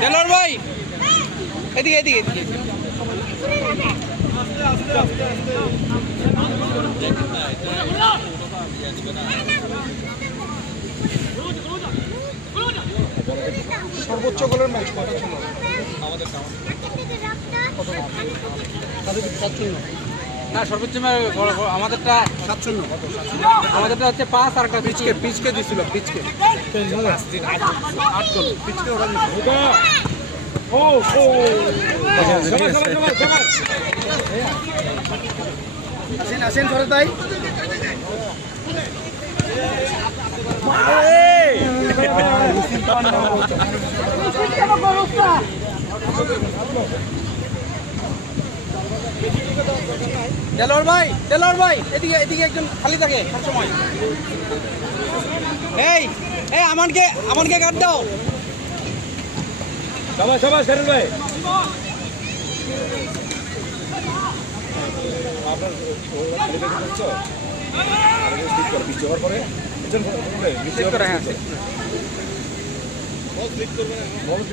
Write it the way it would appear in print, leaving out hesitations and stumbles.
দেলোয়ার ভাই এদিকে এদিকে এদিকে সর্বোচ্চ গোলের ম্যাচ কত ছিল না সর্বোচ্চ আমাদেরটা 7-0 আমাদেরটা হচ্ছে 5 আর একটা পিচকে দিছিল পিচকে 8 গোল পিচকে ওরা দিছিল ও ও আসেন ধরে তাই দেলোয়ার ভাই এদিকে এদিকে একজন খালি থাকে সব সময় এই এই আমানকে কাট দাও সবাই শেরুল ভাই আপনার পরে